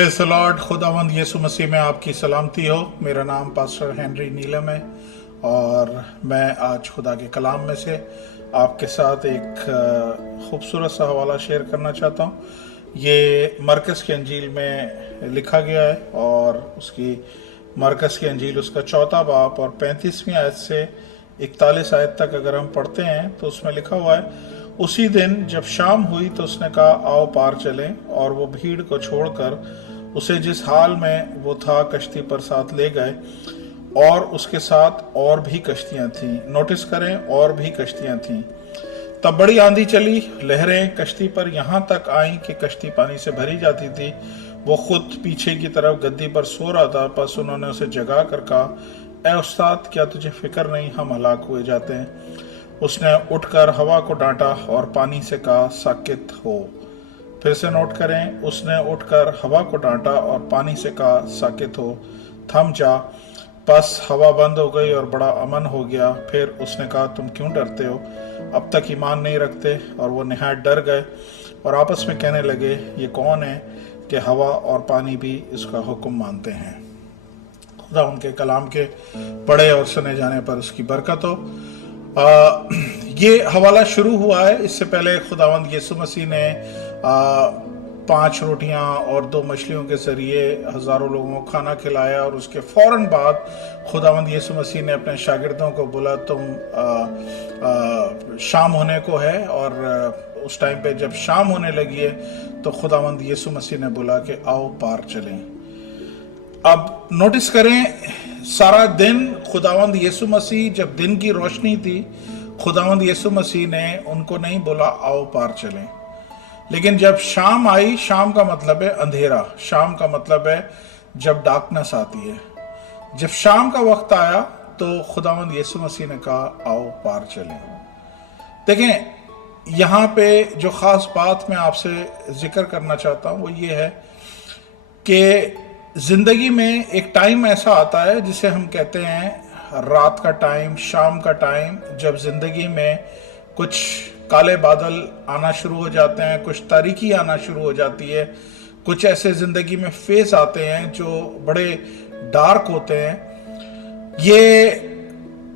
Praise the Lord. खुदावंद यीशु मसीह में आपकी सलामती हो। मेरा नाम पास्टर हेनरी नीलम है और मैं आज खुदा के कलाम में से आपके साथ एक खूबसूरत सा हवाला शेयर करना चाहता हूँ। ये मरकस की अंजील में लिखा गया है और उसकी मरकस की अंजील उसका 4 बाब और 35वीं आयत से 41 आयत तक अगर हम पढ़ते हैं तो उसमें लिखा हुआ है, उसी दिन जब शाम हुई तो उसने कहा, आओ पार चलें। और वो भीड़ को छोड़कर उसे जिस हाल में वो था कश्ती पर साथ ले गए और उसके साथ और भी कश्तियां थीं। नोटिस करें, और भी कश्तियां थीं। तब बड़ी आंधी चली, लहरें कश्ती पर यहाँ तक आईं कि कश्ती पानी से भरी जाती थी। वो खुद पीछे की तरफ गद्दी पर सो रहा था। बस उन्होंने उसे जगा कर कहा, ए उस्ताद, क्या तुझे फिक्र नहीं, हम हलाक हुए जाते हैं। उसने उठकर हवा को डांटा और पानी से कहा, साकित हो। फिर से नोट करें, उसने उठकर हवा को डांटा और पानी से कहा, साकित हो, थम जा। बस हवा बंद हो गई और बड़ा अमन हो गया। फिर उसने कहा, तुम क्यों डरते हो, अब तक ईमान नहीं रखते? और वो निहायत डर गए और आपस में कहने लगे, ये कौन है कि हवा और पानी भी इसका हुक्म मानते हैं। खुदा उनके कलाम के पढ़े और सुने जाने पर उसकी बरकत हो। ये हवाला शुरू हुआ है। इससे पहले खुदावंद यीशु मसीह ने 5 रोटियां और 2 मछलियों के जरिए हजारों लोगों को खाना खिलाया और उसके फौरन बाद खुदावंद यीशु मसीह ने अपने शागिर्दों को बोला, तुम शाम होने को है। और उस टाइम पे जब शाम होने लगी है तो खुदावंद यीशु मसीह ने बोला कि आओ पार चलें। अब नोटिस करें, सारा दिन खुदावंद यीशु मसीह, जब दिन की रोशनी थी, खुदावंद यीशु मसीह ने उनको नहीं बोला आओ पार चलें। लेकिन जब शाम आई, शाम का मतलब है अंधेरा, शाम का मतलब है जब डार्कनेस आती है, जब शाम का वक्त आया तो खुदावंद यीशु मसीह ने कहा, आओ पार चलें। देखें, यहाँ पे जो खास बात मैं आपसे जिक्र करना चाहता हूँ वो ये है कि जिंदगी में एक टाइम ऐसा आता है जिसे हम कहते हैं रात का टाइम, शाम का टाइम, जब जिंदगी में कुछ काले बादल आना शुरू हो जाते हैं, कुछ तारीकी आना शुरू हो जाती है, कुछ ऐसे जिंदगी में फेज आते हैं जो बड़े डार्क होते हैं।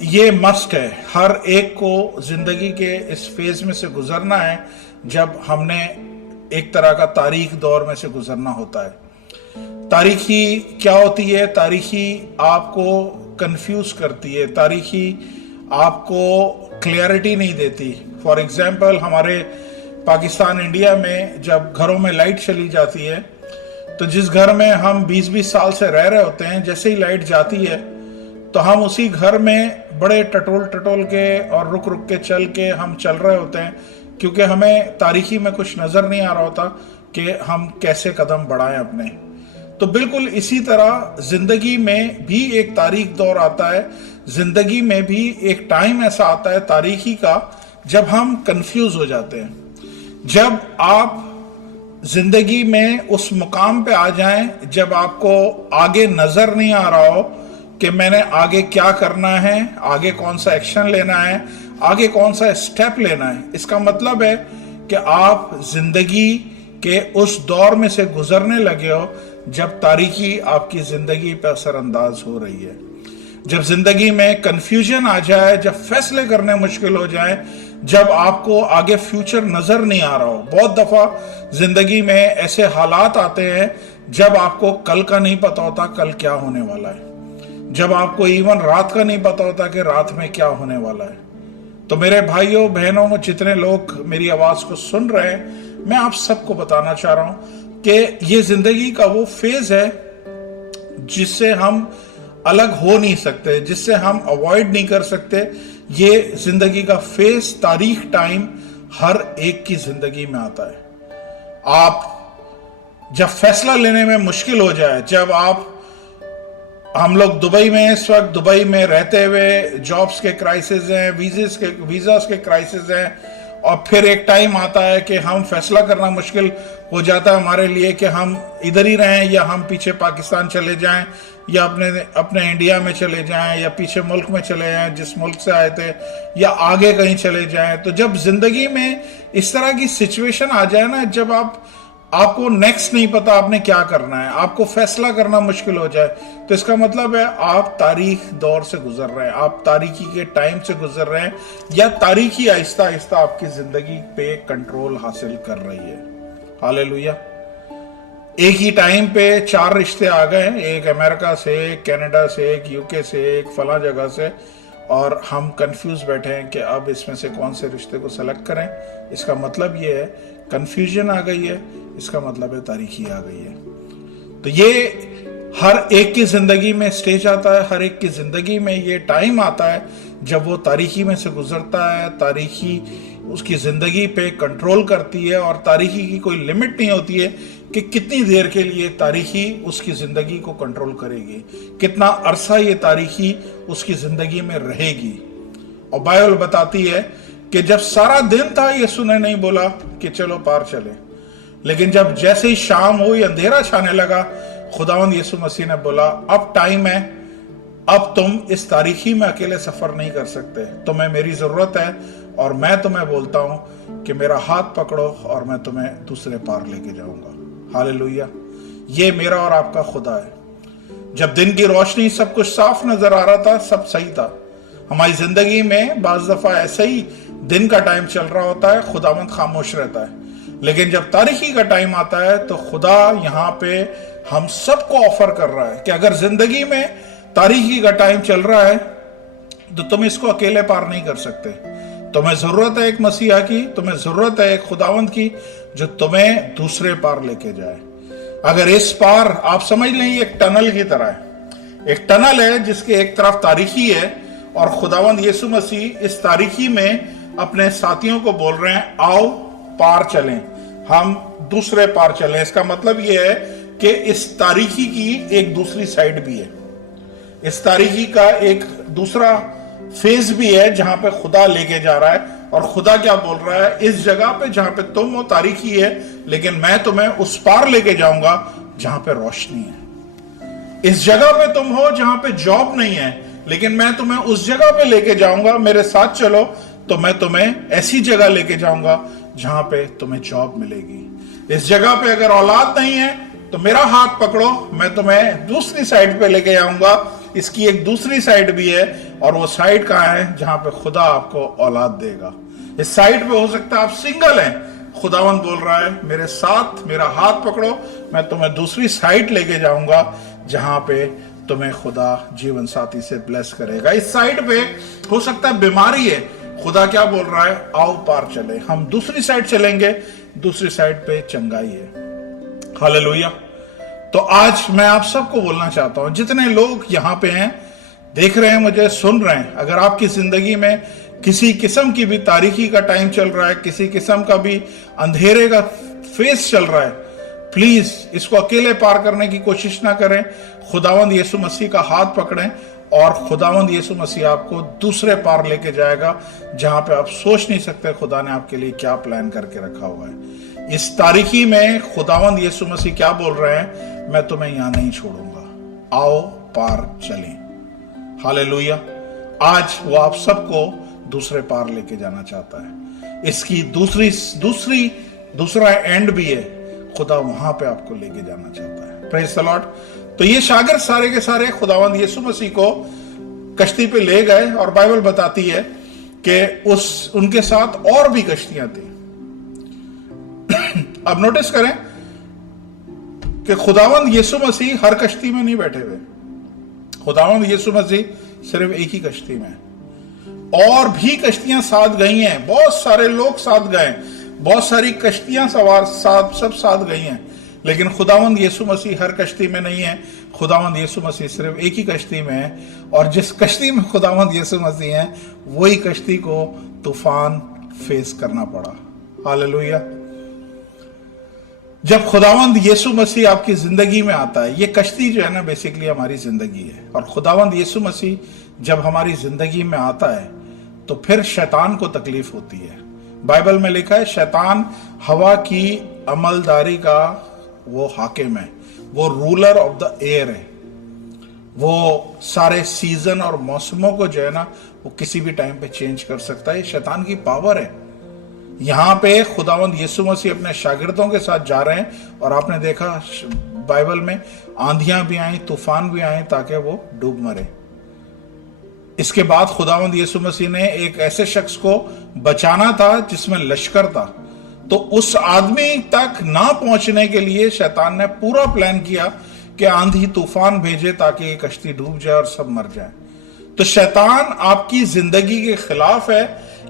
ये मस्ट है, हर एक को जिंदगी के इस फेज में से गुजरना है जब हमने एक तरह का तारीख दौर में से गुजरना होता है। तारीखी क्या होती है? तारीखी आपको कंफ्यूज करती है, तारीखी आपको क्लियरिटी नहीं देती। फॉर एग्जाम्पल, हमारे पाकिस्तान इंडिया में जब घरों में लाइट चली जाती है तो जिस घर में हम 20-20 साल से रह रहे होते हैं, जैसे ही लाइट जाती है तो हम उसी घर में बड़े टटोल के और रुक रुक के चल के हम चल रहे होते हैं, क्योंकि हमें तारीखी में कुछ नजर नहीं आ रहा होता कि हम कैसे कदम बढ़ाएं अपने। तो बिल्कुल इसी तरह जिंदगी में भी एक तारीख दौर आता है, जिंदगी में भी एक टाइम ऐसा आता है तारीखी का जब हम कंफ्यूज हो जाते हैं। जब आप जिंदगी में उस मुकाम पे आ जाएं जब आपको आगे नजर नहीं आ रहा हो कि मैंने आगे क्या करना है, आगे कौन सा एक्शन लेना है, आगे कौन सा स्टेप लेना है। इसका मतलब है कि आप जिंदगी के उस दौर में से गुजरने लगे हो जब तारीकी आपकी जिंदगी पर असरअंदाज हो रही है, जब जिंदगी में कंफ्यूजन आ जाए, जब फैसले करने मुश्किल हो जाए, जब आपको आगे फ्यूचर नजर नहीं आ रहा हो। बहुत दफा जिंदगी में ऐसे हालात आते हैं जब आपको कल का नहीं पता होता कल क्या होने वाला है, जब आपको इवन रात का नहीं पता होता कि रात में क्या होने वाला है। तो मेरे भाइयों बहनों, जितने लोग मेरी आवाज को सुन रहे हैं, मैं आप सबको बताना चाह रहा हूं कि ये जिंदगी का वो फेज है जिससे हम अलग हो नहीं सकते, जिससे हम अवॉइड नहीं कर सकते। ये जिंदगी का फेज, तारीख, टाइम हर एक की जिंदगी में आता है। आप जब फैसला लेने में मुश्किल हो जाए, जब हम लोग दुबई में, इस वक्त दुबई में रहते हुए जॉब्स के क्राइसिस हैं, वीजास के क्राइसिस हैं, और फिर एक टाइम आता है कि हम फैसला करना मुश्किल हो जाता है हमारे लिए कि हम इधर ही रहें या हम पीछे पाकिस्तान चले जाएं या अपने इंडिया में चले जाएं या पीछे मुल्क में चले जाएं जिस मुल्क से आए थे, या आगे कहीं चले जाएं। तो जब जिंदगी में इस तरह की सिचुएशन आ जाए ना, जब आपको नेक्स्ट नहीं पता आपने क्या करना है, आपको फैसला करना मुश्किल हो जाए, तो इसका मतलब है आप तारीख दौर से गुजर रहे हैं, आप तारीकी के टाइम से गुजर रहे हैं, या तारीकी आहिस्ता आहिस्ता आपकी जिंदगी पे कंट्रोल हासिल कर रही है। हालेलुया। एक ही टाइम पे 4 रिश्ते आ गए, एक अमेरिका से, एक कनाडा से, एक यूके से, एक फला जगह से, और हम कंफ्यूज बैठे हैं कि अब इसमें से कौन से रिश्ते को सेलेक्ट करें। इसका मतलब ये है कंफ्यूजन आ गई है, इसका मतलब है तारीखी आ गई है। तो ये हर एक की जिंदगी में स्टेज आता है, हर एक की जिंदगी में ये टाइम आता है जब वो तारीखी में से गुजरता है, तारीखी उसकी जिंदगी पे कंट्रोल करती है, और तारीखी की कोई लिमिट नहीं होती है कि कितनी देर के लिए तारीखी उसकी जिंदगी को कंट्रोल करेगी, कितना अरसा ये तारीखी उसकी जिंदगी में रहेगी। और बाइबल बताती है कि जब सारा दिन था यीशु ने नहीं बोला कि चलो पार चले, लेकिन जब जैसे ही शाम हुई, अंधेरा छाने लगा, खुदावंद यीशु मसीह ने बोला अब टाइम है, अब तुम इस तारीखी में अकेले सफर नहीं कर सकते, तुम्हें मेरी जरूरत है, और मैं तुम्हें बोलता हूं कि मेरा हाथ पकड़ो और मैं तुम्हें दूसरे पार लेके जाऊंगा। हालेलुया। ये मेरा और आपका खुदा है। जब दिन की रोशनी सब कुछ साफ नजर आ रहा था, सब सही था। हमारी जिंदगी में बाज दफा ऐसे ही दिन का टाइम चल रहा होता है, खुदावंद खामोश रहता है, लेकिन जब तारीखी का टाइम आता है तो खुदा यहाँ पे हम सबको ऑफर कर रहा है कि अगर जिंदगी में तारीखी का टाइम चल रहा है तो तुम इसको अकेले पार नहीं कर सकते। तुम्हें जरूरत है एक मसीहा की, तुम्हें जरूरत है एक खुदावंद की जो तुम्हें दूसरे पार लेके जाए। अगर इस पार आप समझ लें एक टनल की तरह है, एक टनल है जिसके एक तरफ तारीखी है, और खुदावंद यीशु मसीह इस तारीखी में अपने साथियों को बोल रहे हैं आओ पार चलें, हम दूसरे पार चलें। इसका मतलब यह है कि इस तारीखी की एक दूसरी साइड भी है, इस तारीखी का एक दूसरा फेज भी है जहां पे खुदा लेके जा रहा है। और खुदा क्या बोल रहा है, इस जगह पे जहां पे तुम हो तारीखी है, लेकिन मैं तुम्हें उस पार लेके जाऊंगा जहां पे रोशनी है। इस जगह पे तुम हो जहां पे जॉब नहीं है, लेकिन मैं तुम्हें उस जगह पे लेके जाऊंगा, मेरे साथ चलो तो मैं तुम्हें ऐसी जगह लेके जाऊंगा जहां पे तुम्हें जॉब मिलेगी। इस जगह पे अगर औलाद नहीं है तो मेरा हाथ पकड़ो, मैं तुम्हें दूसरी साइड पे लेके आऊंगा। इसकी एक दूसरी साइड भी है, और वो साइड कहां है, जहां पे खुदा आपको औलाद देगा। इस साइड पे हो सकता है आप सिंगल हैं, खुदावंद बोल रहा है मेरे साथ मेरा हाथ पकड़ो, मैं तुम्हें दूसरी साइड लेके जाऊंगा जहां पे तुम्हें खुदा जीवन साथी से ब्लेस करेगा। इस साइड पे हो सकता है बीमारी है, खुदा क्या बोल रहा है, आओ पार चले, हम दूसरी साइड चलेंगे, दूसरी साइड पे चंगाई है। हालेलुया। तो आज मैं आप सबको बोलना चाहता हूं, जितने लोग यहां पे हैं, देख रहे हैं, मुझे सुन रहे हैं, अगर आपकी जिंदगी में किसी किस्म की भी तारीकी का टाइम चल रहा है, किसी किस्म का भी अंधेरे का फेस चल रहा है, प्लीज इसको अकेले पार करने की कोशिश ना करें। खुदावंद यीशु मसीह का हाथ पकड़ें, और खुदावंद यीशु मसीह आपको दूसरे पार लेके जाएगा जहां पे आप सोच नहीं सकते खुदा ने आपके लिए क्या प्लान करके रखा हुआ है। इस तारीकी में खुदावंद यीशु मसीह क्या बोल रहे हैं, मैं तुम्हें यहां नहीं छोड़ूंगा, आओ पार चलें। हालेलुया। आज वो आप सबको दूसरे पार लेके जाना चाहता है। इसकी दूसरा एंड भी है, खुदा वहां पे आपको लेके जाना चाहता है। Praise the Lord. तो ये शागिर्द सारे के सारे खुदावंद यीशु मसीह को कश्ती पे ले गए, और बाइबल बताती है कि उनके साथ और भी कश्तियां थी। अब नोटिस करें कि खुदावंद यीशु मसीह हर कश्ती में नहीं बैठे हुए, खुदावंद यीशु मसीह सिर्फ एक ही कश्ती में, और भी कश्तियां साथ गई हैं, बहुत सारे लोग साथ गए, बहुत सारी कश्तियां सवार सब साथ गई हैं, लेकिन खुदावंद यीशु मसीह हर कश्ती में नहीं है। खुदावंद यीशु मसीह सिर्फ एक ही कश्ती में है, और जिस कश्ती में खुदावंद यीशु मसीह है वही कश्ती को तूफान फेस करना पड़ा। हालेलुया। जब खुदावंद यीशु मसीह आपकी जिंदगी में आता है, ये कश्ती जो है ना बेसिकली हमारी जिंदगी है, और खुदावंद यीशु मसीह जब हमारी जिंदगी में आता है तो फिर शैतान को तकलीफ होती है। बाइबल में लिखा है शैतान हवा की अमलदारी का वो हाकिम है, वो रूलर ऑफ द एयर है, वो सारे सीजन और मौसमों को जो है ना वो किसी भी टाइम पे चेंज कर सकता है। शैतान की पावर है। यहां पे खुदावंद यीशु मसीह अपने शागिर्दों के साथ जा रहे हैं और आपने देखा बाइबल में आंधियां भी आई, तूफान भी आए ताकि वो डूब मरे। इसके बाद खुदावंद यीशु मसीह ने एक ऐसे शख्स को बचाना था जिसमें लश्कर था, तो उस आदमी तक ना पहुंचने के लिए शैतान ने पूरा प्लान किया कि आंधी तूफान भेजे ताकि ये कश्ती डूब जाए और सब मर जाए। तो शैतान आपकी जिंदगी के खिलाफ है।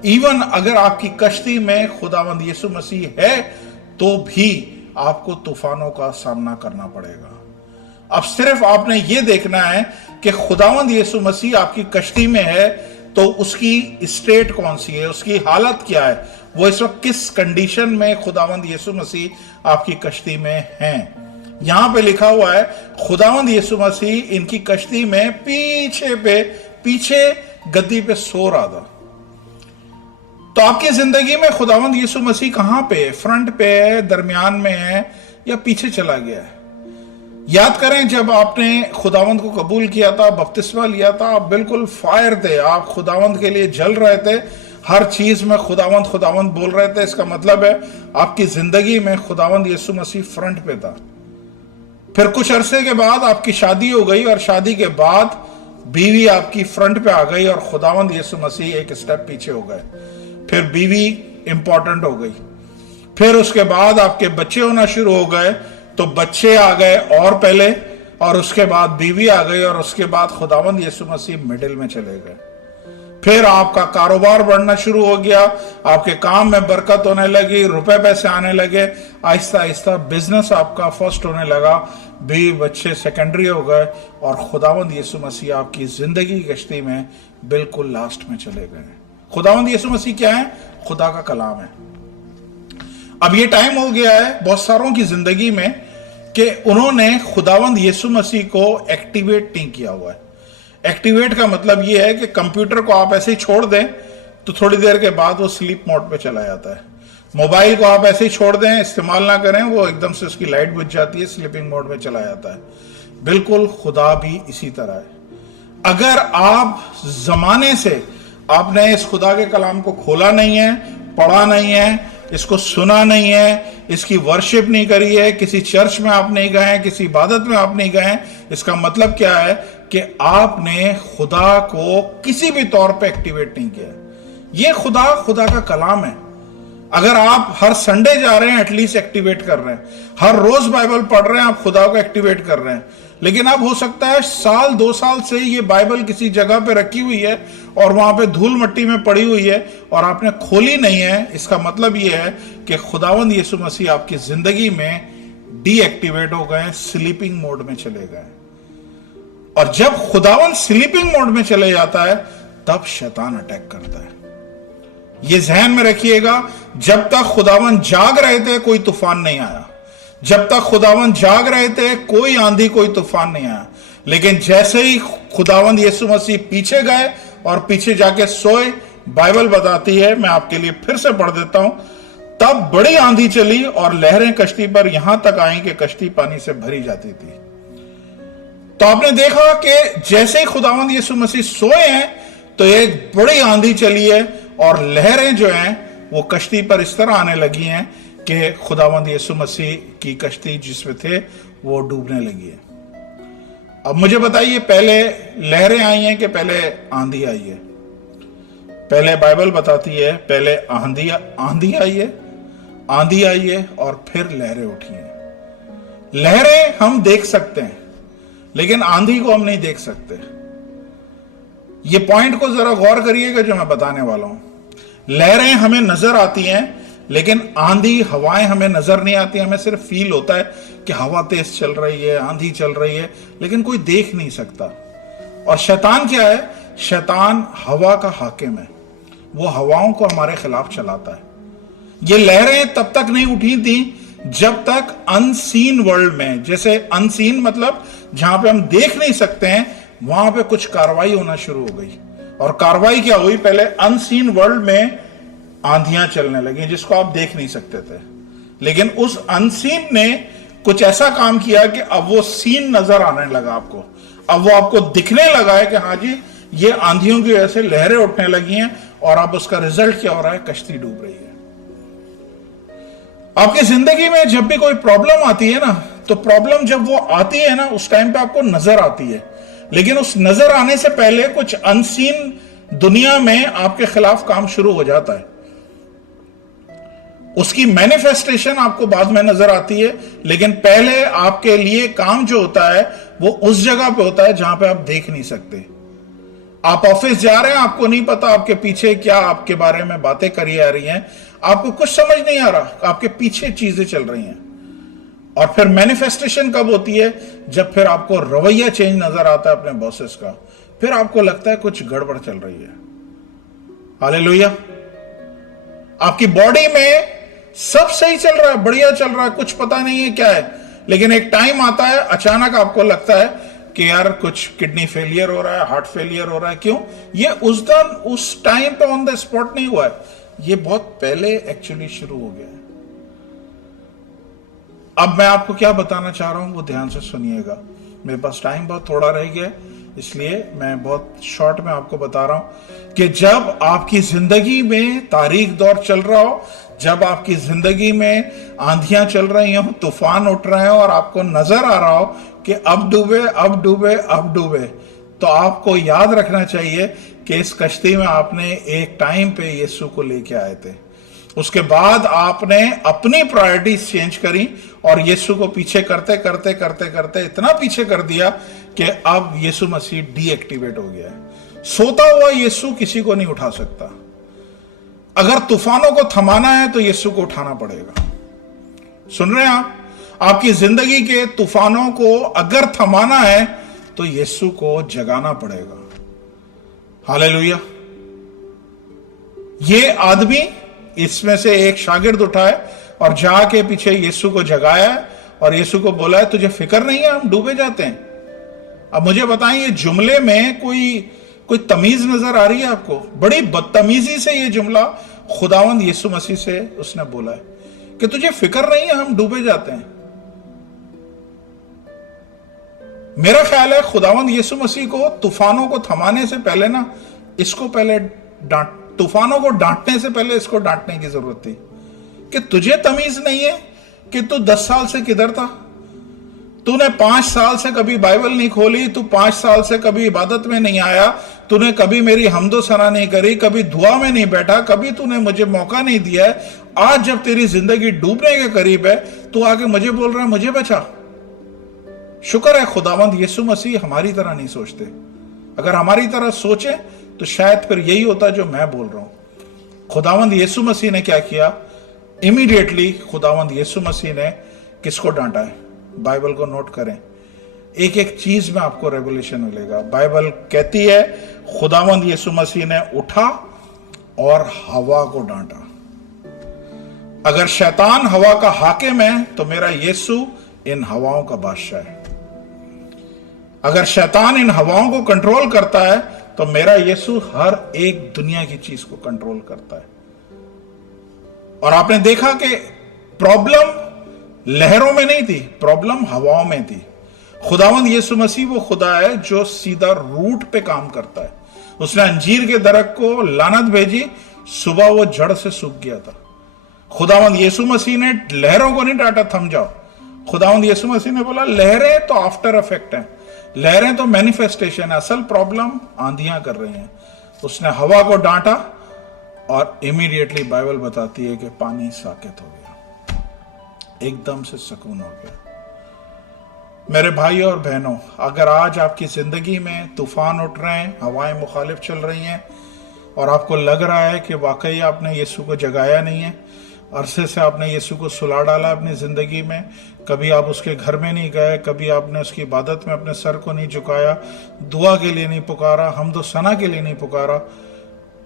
इवन अगर आपकी कश्ती में खुदावंद यीशु मसीह है तो भी आपको तूफानों का सामना करना पड़ेगा। अब सिर्फ आपने ये देखना है कि खुदावंद यीशु मसीह आपकी कश्ती में है तो उसकी स्टेट कौन सी है, उसकी हालत क्या है, वो इस वक्त किस कंडीशन में खुदावंद यीशु मसीह आपकी कश्ती में है। यहां पे लिखा हुआ है खुदावंद यीशु मसीह इनकी कश्ती में पीछे गद्दी पे सो रहा था। तो आपकी जिंदगी में खुदावंद यीशु मसीह कहां पे, फ्रंट पे है, दरमियान में है या पीछे चला गया है? याद करें जब आपने खुदावंद को कबूल किया था, बपतिस्मा लिया था, आप बिल्कुल फायर थे, आप खुदावंद के लिए जल रहे थे, हर चीज में खुदावंद खुदावंद बोल रहे थे। इसका मतलब है आपकी जिंदगी में खुदावंद यीशु मसीह फ्रंट पे था। फिर कुछ अरसे के बाद आपकी शादी हो गई और शादी के बाद बीवी आपकी फ्रंट पे आ गई और खुदावंद यीशु मसीह एक स्टेप पीछे हो गए। फिर बीवी इंपॉर्टेंट हो गई। फिर उसके बाद आपके बच्चे होना शुरू हो गए, तो बच्चे आ गए और पहले, और उसके बाद बीवी आ गई, और उसके बाद खुदावंद यीशु मसीह मिडिल में चले गए। फिर आपका कारोबार बढ़ना शुरू हो गया, आपके काम में बरकत होने लगी, रुपए पैसे आने लगे, आहिस्ता आहिस्ता बिजनेस आपका फर्स्ट होने लगा, बीवी बच्चे सेकेंडरी हो गए, और खुदावंद यीशु मसीह आपकी जिंदगी की कश्ती में बिल्कुल लास्ट में चले गए। खुदावंद यीशु मसीह क्या है? खुदा का कलाम है। अब ये टाइम हो गया है बहुत सारों की जिंदगी में कि उन्होंने खुदावंद यीशु मसीह को एक्टिवेट नहीं किया हुआ है। एक्टिवेट का मतलब ये है कि कंप्यूटर को आप ऐसे ही छोड़ दें तो थोड़ी देर के बाद वो स्लीप मोड पे चला जाता है। मोबाइल को आप ऐसे ही छोड़ दें, इस्तेमाल ना करें, वो एकदम से उसकी लाइट बुझ जाती है, स्लीपिंग मोड में चला जाता है। बिल्कुल खुदा भी इसी तरह है। अगर आप जमाने से आपने इस खुदा के कलाम को खोला नहीं है, पढ़ा नहीं है, इसको सुना नहीं है, इसकी वर्शिप नहीं करी है, किसी चर्च में आप नहीं गए हैं, किसी इबादत में आप नहीं गए हैं, इसका मतलब क्या है कि आपने खुदा को किसी भी तौर पे एक्टिवेट नहीं किया। ये खुदा का कलाम है। अगर आप हर संडे जा रहे हैं, एटलीस्ट एक्टिवेट कर रहे हैं, हर रोज बाइबल पढ़ रहे हैं, आप खुदा को एक्टिवेट कर रहे हैं। लेकिन अब हो सकता है साल 2 साल से ये बाइबल किसी जगह पे रखी हुई है और वहां पे धूल मट्टी में पड़ी हुई है और आपने खोली नहीं है। इसका मतलब ये है कि खुदावंद यीशु मसीह आपकी जिंदगी में डीएक्टिवेट हो गए, स्लीपिंग मोड में चले गए। और जब खुदावंद स्लीपिंग मोड में चले जाता है तब शैतान अटैक करता है। ये ध्यान में रखिएगा, जब तक खुदावंद जाग रहे थे कोई तूफान नहीं आया, जब तक खुदावंद जाग रहे थे कोई आंधी कोई तूफान नहीं आया। लेकिन जैसे ही खुदावंद यीशु मसीह पीछे गए और पीछे जाके सोए, बाइबल बताती है, मैं आपके लिए फिर से पढ़ देता हूं, तब बड़ी आंधी चली और लहरें कश्ती पर यहां तक आई कि कश्ती पानी से भरी जाती थी। तो आपने देखा कि जैसे ही खुदावंद यीशु मसीह सोए हैं तो एक बड़ी आंधी चली है और लहरें जो हैं वो कश्ती पर इस तरह आने लगी हैं कि खुदावंद यीशु मसीह की कश्ती जिसमें थे वो डूबने लगी है। अब मुझे बताइए, पहले लहरें आई हैं कि पहले आंधी आई है? पहले बाइबल बताती है पहले आंधी आई है, आंधी आई है और फिर लहरें उठी हैं। लहरें हम देख सकते हैं लेकिन आंधी को हम नहीं देख सकते। ये पॉइंट को जरा गौर करिएगा जो मैं बताने वाला हूं। लहरें हमें नजर आती हैं लेकिन आंधी हवाएं हमें नजर नहीं आती। हमें सिर्फ फील होता है कि हवा तेज चल रही है, आंधी चल रही है, लेकिन कोई देख नहीं सकता। और शैतान क्या है? शैतान हवा का हाकिम है, वो हवाओं को हमारे खिलाफ चलाता है। ये लहरें तब तक नहीं उठी थी जब तक अनसीन वर्ल्ड में, जैसे अनसीन मतलब जहां पे हम देख नहीं सकते हैं, वहां पे कुछ कार्रवाई होना शुरू हो गई। और कार्रवाई क्या हुई? पहले अनसीन वर्ल्ड में आंधियां चलने लगी जिसको आप देख नहीं सकते थे, लेकिन उस अनसीन ने कुछ ऐसा काम किया कि अब वो सीन नजर आने लगा आपको। अब वो आपको दिखने लगा है कि हाँ जी, ये आंधियों की वजह से लहरें उठने लगी हैं और अब उसका रिजल्ट क्या हो रहा है? कश्ती डूब रही है। आपकी जिंदगी में जब भी कोई प्रॉब्लम आती है ना, तो प्रॉब्लम जब वो आती है ना, उस टाइम पे आपको नजर आती है, लेकिन उस नजर आने से पहले कुछ अनसीन दुनिया में आपके खिलाफ काम शुरू हो जाता है। उसकी मैनिफेस्टेशन आपको बाद में नजर आती है, लेकिन पहले आपके लिए काम जो होता है वो उस जगह पे होता है जहां पे आप देख नहीं सकते। आप ऑफिस जा रहे हैं, आपको नहीं पता आपके पीछे क्या आपके बारे में बातें करी जा रही हैं, आपको कुछ समझ नहीं आ रहा, आपके पीछे चीजें चल रही हैं। और फिर मैनिफेस्टेशन कब होती है? जब फिर आपको रवैया चेंज नजर आता है अपने बॉसेस का, फिर आपको लगता है कुछ गड़बड़ चल रही है। हालेलुया। आपकी बॉडी में सब सही चल रहा है, बढ़िया चल रहा है, कुछ पता नहीं है क्या है, लेकिन एक टाइम आता है, अचानक आपको लगता है कि यार कुछ किडनी फेलियर हो रहा है, हार्ट फेलियर हो रहा है। क्यों? ये उस टाइम पे ऑन द स्पॉट नहीं हुआ है, ये बहुत पहले एक्चुअली शुरू हो गया है। अब मैं आपको क्या बताना चाह रहा हूं वो ध्यान से सुनिएगा। मेरे पास टाइम बहुत थोड़ा रह गया है, इसलिए मैं बहुत शॉर्ट में आपको बता रहा हूं कि जब आपकी जिंदगी में तारीख दौर चल रहा हो, जब आपकी जिंदगी में आंधियां चल रही हो, तूफान उठ रहे हो और आपको नजर आ रहा हो कि अब डूबे अब डूबे अब डूबे, तो आपको याद रखना चाहिए कि इस कश्ती में आपने एक टाइम पे यीशु को लेके आए थे। उसके बाद आपने अपनी प्रायोरिटीज चेंज करी और यीशु को पीछे करते करते करते करते इतना पीछे कर दिया कि अब यीशु मसीह डीएक्टिवेट हो गया है। सोता हुआ यीशु किसी को नहीं उठा सकता। अगर तूफानों को थमाना है तो यीशु को उठाना पड़ेगा। सुन रहे हैं आप? आपकी जिंदगी के तूफानों को अगर थमाना है तो यीशु को जगाना पड़ेगा। हालेलुया। ये आदमी, इसमें से एक शागिर्द उठा है और जाके पीछे यीशु को जगाया है और यीशु को बोला है तुझे फिक्र नहीं है हम डूबे जाते हैं। अब मुझे बताएं, ये जुमले में कोई तमीज नजर आ रही है आपको? बड़ी बदतमीजी से ये जुमला खुदावंद यीशु मसीह से उसने बोला है कि तुझे फिक्र नहीं है हम डूबे जाते हैं। मेरा ख्याल है खुदावंद यीशु मसीह को तूफानों को थमाने से पहले ना, इसको पहले तूफानों को डांटने से पहले इसको डांटने की जरूरत थी कि तुझे तमीज नहीं है कि तू 10 साल से किधर था, तूने 5 साल से कभी बाइबल नहीं खोली, तू 5 साल से कभी इबादत में नहीं आया, तूने कभी मेरी हमदो सना नहीं करी, कभी दुआ में नहीं बैठा, कभी तूने मुझे मौका नहीं दिया है। आज जब तेरी जिंदगी डूबने के करीब है, तू आके मुझे बोल रहा है मुझे बचा। शुक्र है खुदावंद यीशु मसीह हमारी तरह नहीं सोचते। अगर हमारी तरह सोचे तो शायद फिर यही होता जो मैं बोल रहा हूं। खुदावंद यीशु मसीह ने क्या किया? इमीडिएटली खुदावंद यीशु मसीह ने किसको डांटा है? बाइबल को नोट करें, एक एक चीज में आपको रेवलेशन मिलेगा। बाइबल कहती है खुदावंद यीशु मसीह ने उठा और हवा को डांटा। अगर शैतान हवा का हाकिम है तो मेरा यीशु इन हवाओं का बादशाह है। अगर शैतान इन हवाओं को कंट्रोल करता है तो मेरा यीशु हर एक दुनिया की चीज को कंट्रोल करता है। और आपने देखा कि प्रॉब्लम लहरों में नहीं थी, प्रॉब्लम हवाओं में थी। खुदावंद यीशु मसीह वो खुदा है जो सीधा रूट पे काम करता है। उसने अंजीर के दरख्त को लानत भेजी, सुबह वो जड़ से सूख गया था। खुदावंद यीशु मसीह ने लहरों को नहीं डांटा थम जाओ। खुदावंद यीशु मसीह ने बोला लहरें तो आफ्टर इफेक्ट हैं, लहरें तो मैनिफेस्टेशन है, असल प्रॉब्लम आंधियां कर रही हैं। उसने हवा को डांटा और इमीडिएटली बाइबल बताती है कि पानी साकित हो गया, एकदम से सुकून हो गया। मेरे भाइयों और बहनों, अगर आज आपकी जिंदगी में तूफान उठ रहे हैं, हवाएं मुखालिफ चल रही हैं और आपको लग रहा है कि वाकई आपने यीशु को जगाया नहीं है, अरसे से आपने यीशु को सुला डाला अपनी जिंदगी में, कभी आप उसके घर में नहीं गए, कभी आपने उसकी इबादत में अपने सर को नहीं झुकाया, दुआ के लिए नहीं पुकारा, हमदो सना के लिए नहीं पुकारा,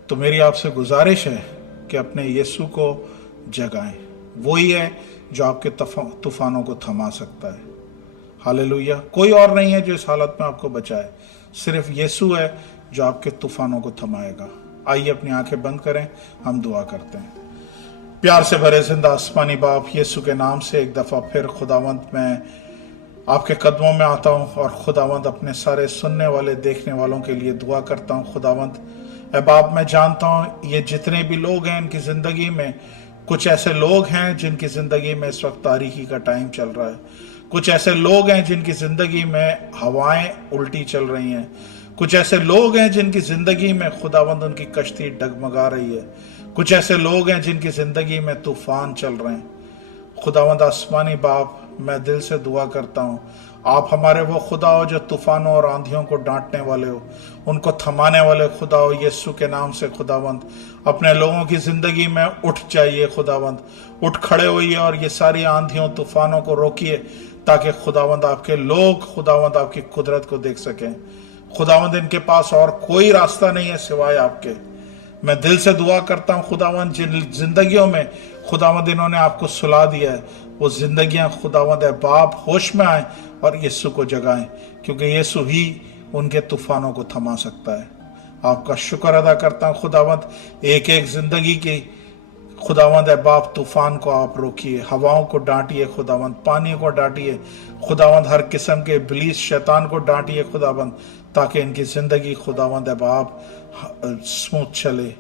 तो मेरी आपसे गुजारिश है कि अपने यीशु को जगाएं। वही है जो आपके तूफानों को थमा सकता है। हालेलुया। कोई और नहीं है जो इस हालत में आपको बचाए, सिर्फ यीशु है जो आपके तूफानों को थमाएगा। आइए अपनी आंखें बंद करें, हम दुआ करते हैं। प्यार से भरे जिंदा आसमानी बाप, यीशु के नाम से एक दफ़ा फिर खुदावंद मैं आपके कदमों में आता हूँ और खुदावंद अपने सारे सुनने वाले देखने वालों के लिए दुआ करता हूँ। खुदावंद ए बाप, मैं जानता हूँ ये जितने भी लोग हैं इनकी ज़िंदगी में कुछ ऐसे लोग हैं जिनकी जिंदगी में इस वक्त तारीकी का टाइम चल रहा है। कुछ ऐसे लोग हैं जिनकी जिंदगी में हवाएं उल्टी चल रही हैं। कुछ ऐसे लोग हैं जिनकी जिंदगी में खुदावंद उनकी कश्ती डगमगा रही है। कुछ ऐसे लोग हैं जिनकी जिंदगी में तूफान चल रहे हैं। खुदावंद आसमानी बाप, मैं दिल से दुआ करता हूँ, आप हमारे वो खुदा हो जो तूफानों और आंधियों को डांटने वाले हो, उनको थमाने वाले खुदा हो। यीशु के नाम से खुदावंद अपने लोगों की जिंदगी में उठ जाइए खुदावंद, उठ खड़े होइए और ये सारी आंधियों तूफानों को रोकिए, ताकि खुदावंद आपके लोग खुदावंद आपकी कुदरत को देख सकें। खुदावंद इनके पास और कोई रास्ता नहीं है सिवाय आपके। मैं दिल से दुआ करता हूँ खुदावंद, जिन जिंदगियों में खुदावंद इन्होंने आपको सुला दिया है, वो जिंदगियां खुदावंद है बाप होश में आए और यीशु को जगाएं, क्योंकि यीशु ही उनके तूफानों को थमा सकता है। आपका शुक्र अदा करता हूँ खुदावंद, एक एक जिंदगी की खुदावंद है बाप तूफान को आप रोकिए, हवाओं को डांटिए खुदावंद, पानी को डांटिए खुदावंद, हर किस्म के इब्लीस शैतान को डांटिए खुदावंद, ताकि इनकी जिंदगी खुदावंद है बाप स्मूथ चले।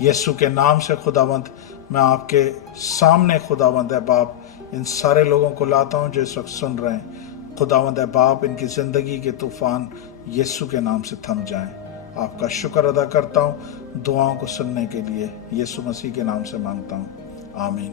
यीशु के नाम से खुदावंद मैं आपके सामने खुदावंद है बाप इन सारे लोगों को लाता हूं जो इस वक्त सुन रहे हैं। खुदावंद है बाप, इनकी जिंदगी के तूफान यीशु के नाम से थम जाएं। आपका शुक्र अदा करता हूं दुआओं को सुनने के लिए, यीशु मसीह के नाम से मांगता हूं, आमीन।